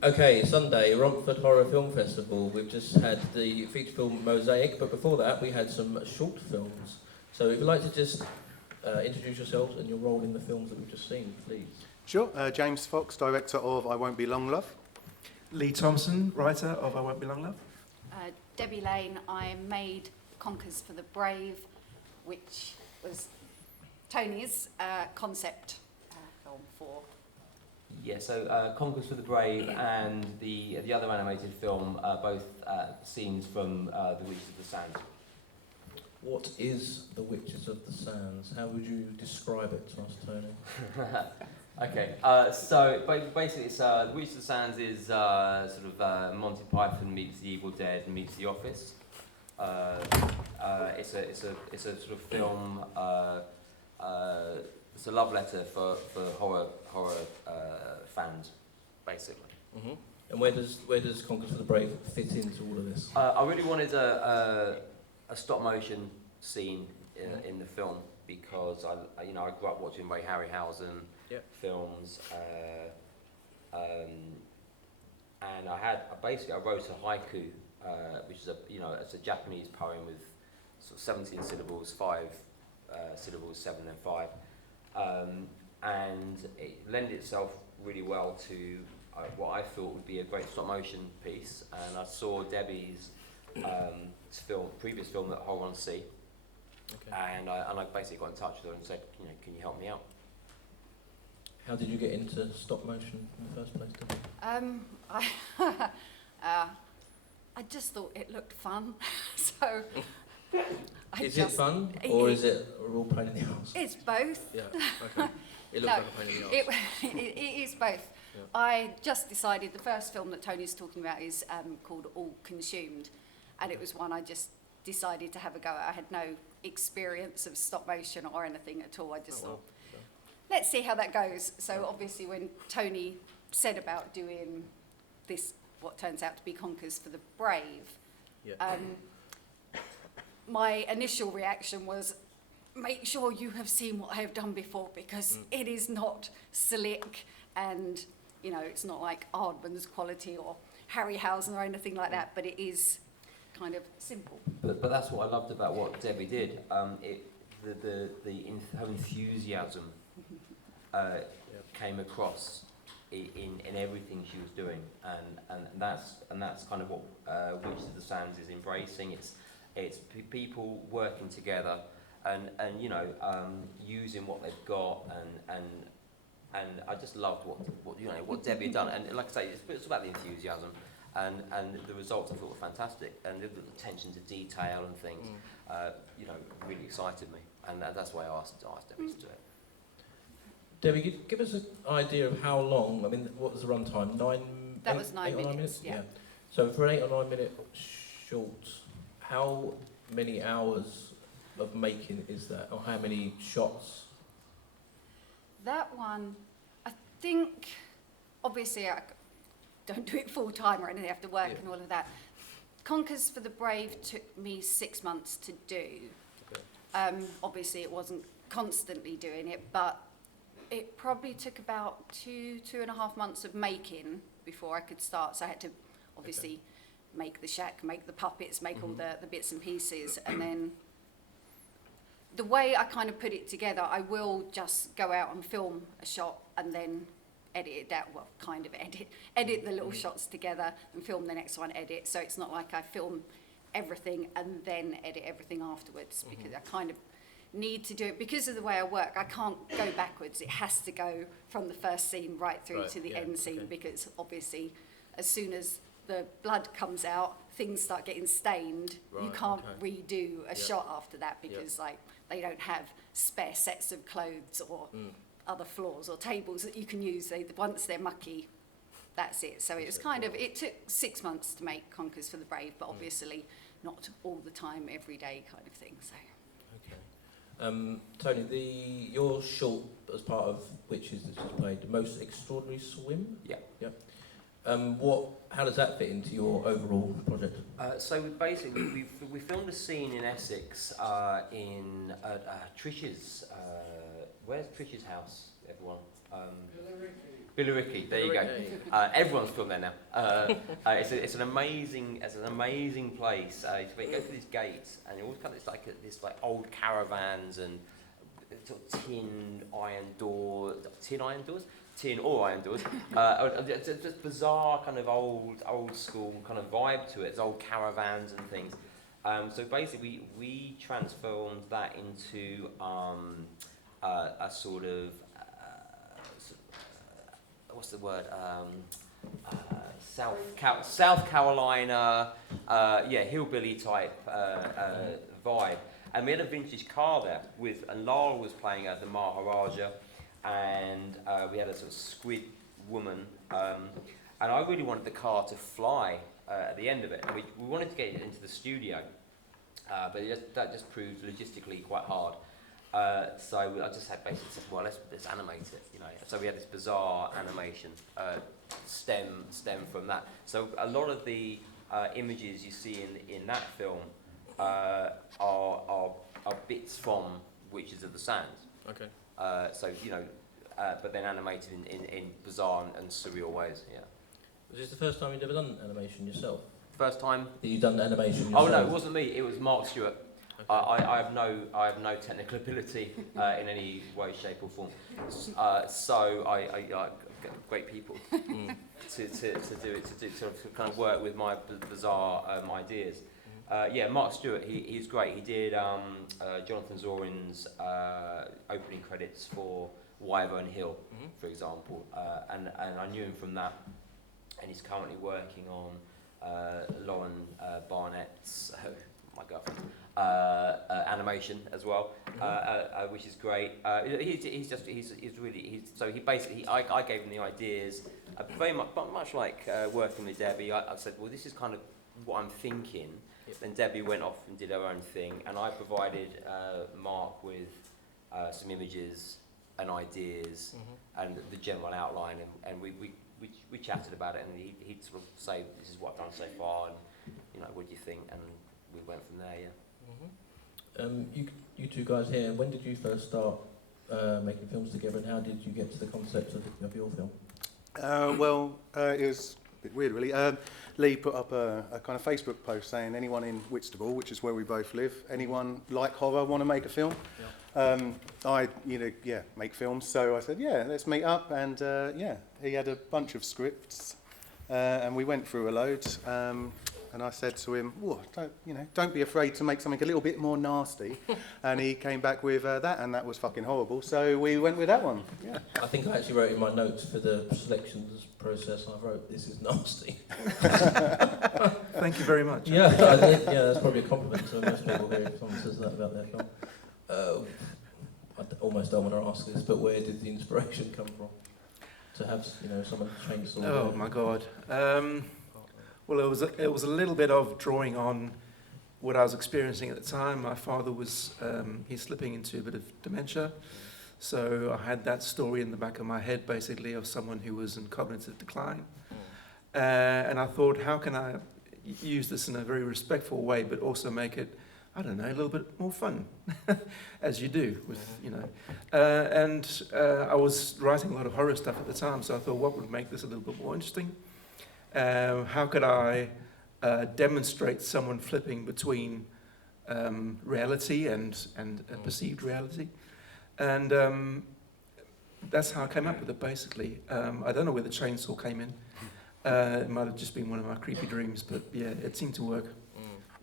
Okay, Sunday, Romford Horror Film Festival. We've just had the feature film Mosaic, but before that we had some short films. So if you'd like to just introduce yourselves and your role in the films that we've just seen, please. Sure. James Fox, director of I Won't Be Long Love. Lee Thompson, writer of I Won't Be Long Love. Debbie Lane, I made Conkers For The Brave, which was Tony's concept film for. Yeah, so Conkers For The Brave and the other animated film are both scenes from The Witches of the Sands. What is The Witches of the Sands? How would you describe it to us, Tony? Okay, so basically it's, The Witches of the Sands is sort of Monty Python meets The Evil Dead meets The Office. It's a sort of film. It's a love letter for horror fans, basically. Mm-hmm. And where does Conkers For The Brave fit into all of this? I really wanted a stop motion scene in the film because I grew up watching Ray Harryhausen films, and I wrote a haiku, which is it's a Japanese poem with sort of 17 syllables, 5 syllables, 7 and 5. And it lended itself really well to what I thought would be a great stop motion piece. And I saw Debbie's previous film, that Horror on Sea, and I basically got in touch with her and said, can you help me out? How did you get into stop motion in the first place, Debbie? I just thought it looked fun, so. Is it fun, or is it a real pain in the arse? It's both. Yeah, okay. It looks like a pain in the arse. It is both. Yeah. I just decided the first film that Tony's talking about is called All Consumed, and it was one I just decided to have a go at. I had no experience of stop motion or anything at all. I just thought, let's see how that goes. So obviously when Tony said about doing this, what turns out to be Conkers For The Brave, my initial reaction was, make sure you have seen what I have done before, because it is not slick and, it's not like Aardman's quality or Harryhausen or anything like that, but it is kind of simple. But that's what I loved about what Debbie did. Her enthusiasm came across in everything she was doing, and that's kind of what Witches of the Sands is embracing. It's people working together and using what they've got, and I just loved what Debbie had done. And like I say, it's about the enthusiasm, and the results I thought were fantastic, and the attention to detail and things, really excited me, and that's why I asked Debbie to do it. Debbie, give us an idea of how long. I mean, what was the runtime? That was 9 minutes. Yeah. So for an 8 or 9 minute short, how many hours of making is that, or how many shots? That one, I think, obviously I don't do it full time or anything, I have to work and all of that. Conkers For The Brave took me 6 months to do. Okay. Obviously it wasn't constantly doing it, but it probably took about 2.5 months of making before I could start. So I had to obviously make the shack, make the puppets, make all the bits and pieces, and then the way I kind of put it together, I will just go out and film a shot and then edit it down, edit the little shots together and film the next one, edit. So it's not like I film everything and then edit everything afterwards, because I kind of need to do it because of the way I work. I can't go backwards. It has to go from the first scene right through to the end scene, because obviously as soon as the blood comes out, things start getting stained. You can't redo a shot after that, because they don't have spare sets of clothes or other floors or tables that you can use. Once they're mucky, that's it. So it was it took 6 months to make Conkers For The Brave, but obviously not all the time, every day kind of thing. So. Tony, your short as part of Witches that you played, The Most Extraordinary Swim? Yeah. How does that fit into your overall project? So we filmed a scene in Essex in Trish's where's Trish's house, everyone? Billericay, there you go. Everyone's filmed there now. It's an amazing place. You go through these gates, and you always kind of this old caravans and sort of tin or iron doors. Just bizarre kind of old school kind of vibe to it. There's old caravans and things. So basically, we transformed that into a sort of what's the word? South Carolina, hillbilly type vibe. And we had a vintage car there and Lara was playing the Maharaja, and we had a sort of squid woman, and I really wanted the car to fly at the end of it. And we wanted to get it into the studio, but that just proved logistically quite hard. So I just had basically said, well, let's animate it, you know. So we had this bizarre animation stem from that. So a lot of the images you see in that film are bits from Witches of the Sands. Okay. So you know, but then animated in bizarre and surreal ways. Yeah. Was this the first time you'd ever done animation yourself? First time. That you'd done animation yourself? Oh no, it wasn't me. It was Mark Stewart. Okay. I have no technical ability in any way, shape, or form. So I great people to do it, to kind of work with my bizarre ideas. Mark Stewart, he's great. He did Jonathan Zorin's opening credits for Wyvern Hill, for example, and I knew him from that. And he's currently working on Lauren Barnett's, my girlfriend, animation as well, which is great. He basically I gave him the ideas, very much like working with Debbie. I said, well, this is kind of what I'm thinking. Then Debbie went off and did her own thing, and I provided Mark with some images and ideas and the general outline, and we chatted about it, and he'd sort of say, this is what I've done so far, and you know, what do you think? And we went from there. You two guys here, when did you first start making films together, and how did you get to the concept of your film? It was a bit weird, really. Lee put up a kind of Facebook post saying, anyone in Whitstable, which is where we both live, anyone like horror, want to make a film? I make films, so I said, let's meet up, and he had a bunch of scripts, and we went through a load, and I said to him, don't be afraid to make something a little bit more nasty, and he came back with that, and that was fucking horrible, so we went with that one. Yeah. I think I actually wrote in my notes for the selections process, I wrote, this is nasty. Thank you very much. Yeah, that's probably a compliment to most people here if someone says that about their film. I almost don't want to ask this, but where did the inspiration come from to have someone chainsaw? Oh my God. Well, it was a little bit of drawing on what I was experiencing at the time. My father was he's slipping into a bit of dementia, so I had that story in the back of my head, basically, of someone who was in cognitive decline, and I thought, how can I use this in a very respectful way, but also make it, I don't know, a little bit more fun, as you do with, and I was writing a lot of horror stuff at the time, so I thought, what would make this a little bit more interesting? How could I demonstrate someone flipping between reality and perceived reality? And that's how I came up with it, basically. I don't know where the chainsaw came in. It might have just been one of my creepy dreams, but yeah, it seemed to work.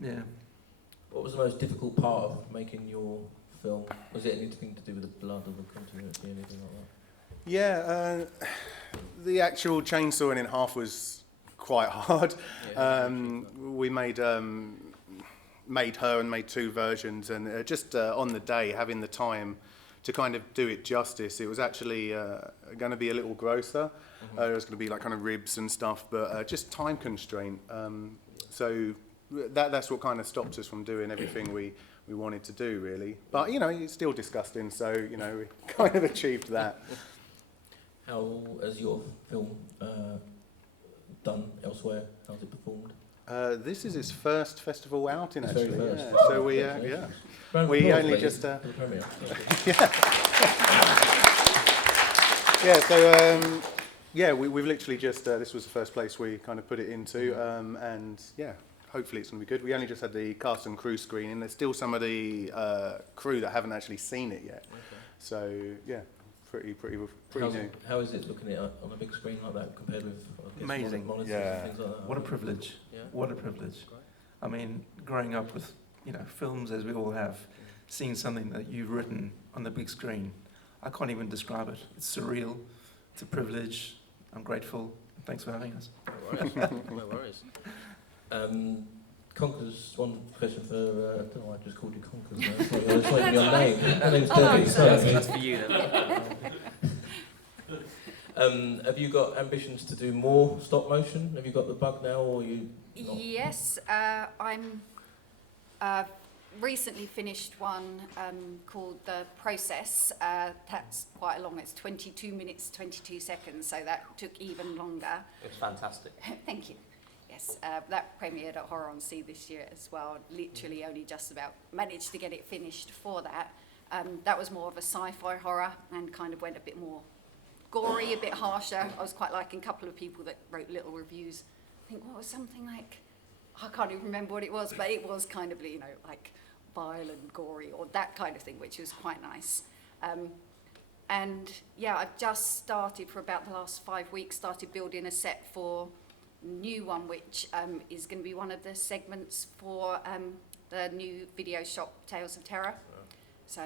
Yeah. What was the most difficult part of making your film? Was it anything to do with the blood or the continuity, anything like that? Yeah, the actual chainsawing in half was quite hard. We made her and made two versions, and just on the day, having the time to kind of do it justice, it was actually going to be a little grosser. There was going to be like kind of ribs and stuff, but just time constraint. So that's what kind of stopped us from doing everything we wanted to do, really. But, it's still disgusting, so, we kind of achieved that. How has your film done elsewhere? How's it performed? This is his first festival outing, His actually. very first. Yeah. So we only just... For the premiere. yeah. Yeah, so we've literally just, this was the first place we kind of put it into, and yeah, hopefully it's going to be good. We only just had the cast and crew screening. There's still some of the crew that haven't actually seen it yet. Okay. So yeah, pretty new. How is it looking at it on a big screen like that compared with I guess, Amazing. monitors Yeah. and things like that? What a privilege. Yeah. What a privilege. I mean, growing up with, films as we all have, seeing something that you've written on the big screen, I can't even describe it. It's surreal. It's a privilege. I'm grateful. Thanks for having us. No worries. Conkers, one question for, I don't know why I just called you Conkers now. It's not even your name. My name's Debbie. That's for you then. Have you got ambitions to do more stop motion? Have you got the bug now, or you not? Yes, I'm recently finished one called The Process. That's quite long. It's 22 minutes, 22 seconds, so that took even longer. It's fantastic. Thank you. Yes, that premiered at Horror on Sea this year as well. Literally only just about managed to get it finished for that. That was more of a sci-fi horror and kind of went a bit more gory, a bit harsher. I was quite liking a couple of people that wrote little reviews. I think what was something like, I can't even remember what it was, but it was kind of, like violent, gory, or that kind of thing, which was quite nice. And yeah, I've just started for about the last 5 weeks, started building a set for new one, which is going to be one of the segments for the new video shop Tales of Terror. So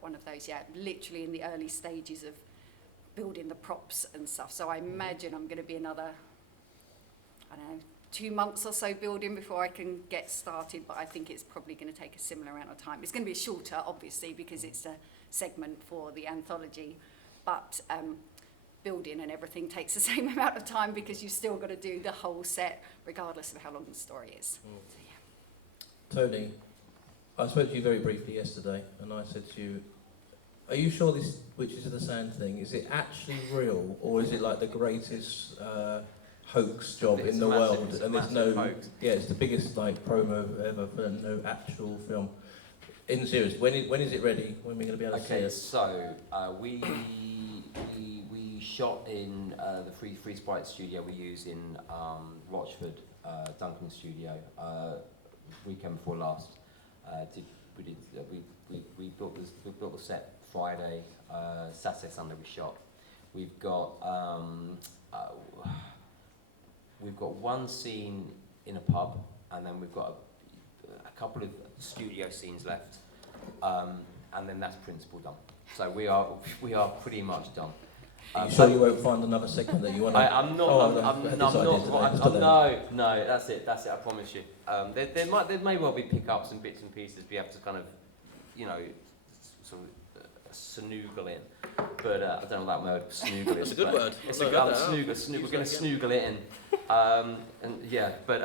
one of those, literally in the early stages of building the props and stuff. So I imagine I'm going to be another, 2 months or so building before I can get started, but I think it's probably going to take a similar amount of time. It's going to be shorter, obviously, because it's a segment for the anthology, but building and everything takes the same amount of time because you've still got to do the whole set regardless of how long the story is. So, yeah. Tony, I spoke to you very briefly yesterday, and I said to you, are you sure this Witches of the Sand thing, is it actually real, or is it like the greatest hoax job in the world? And there's no hoax. Yeah, it's the biggest promo ever for no actual film. In serious, when is it ready? When are we going to be able to see it? So we shot in the Free Sprite studio we use in Rochford, Duncan studio, weekend before last. We built the set Friday, Saturday, Sunday we shot. We've got one scene in a pub, and then we've got a couple of studio scenes left, and then that's principal done. So we are pretty much done. Are you sure you won't find another segment that you want to... I'm not. No, that's it. I promise you. There may well be pickups and bits and pieces we have to kind of, sort of snoogle in. But I don't know that word. Snoogle is. It's a good word. It's a good snoogle. We're going to snoogle it in. But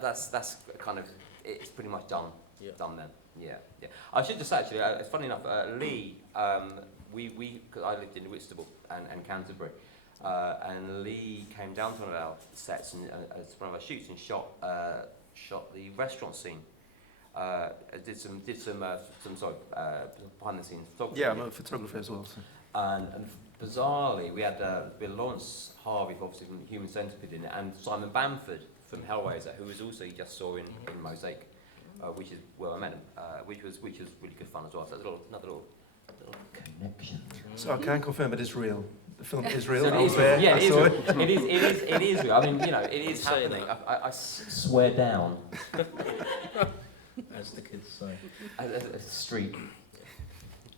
that's kind of, it's pretty much done. Yeah. Done then. Yeah. I should just actually, it's funny enough, Lee, cause I lived in Whitstable and Canterbury, and Lee came down to one of our sets and one of our shoots and shot the restaurant scene. Did some sort of behind the scenes photography. Yeah, I'm a photographer as well. So. And bizarrely, we had Lawrence Harvey, obviously from Human Centipede in it, and Simon Bamford from Hellraiser, who was also you just saw in Mosaic, which is where I met him, which was really good fun as well. So that's another little connection. So I can confirm it is real. The film is real. So I was there. Yeah, I saw it. It is real. I mean, it is happening. I swear down. As the kids say. A street.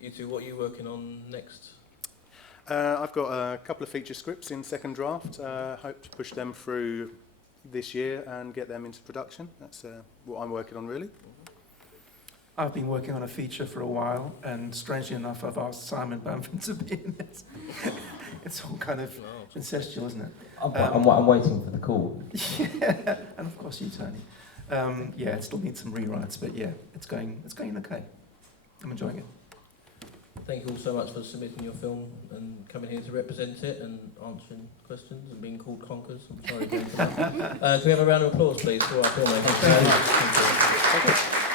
You two, what are you working on next? I've got a couple of feature scripts in second draft. Hope to push them through this year and get them into production. That's what I'm working on, really. I've been working on a feature for a while, and strangely enough, I've asked Simon Bamford to be in it. It's all kind of incestual, isn't it? I'm waiting for the call. Yeah, and of course you, Tony. It still needs some rewrites, but yeah, it's going okay. I'm enjoying it. Thank you all so much for submitting your film and coming here to represent it and answering questions and being called Conkers. I'm sorry again for that. Can we have a round of applause, please, for our filmmakers? Thank you.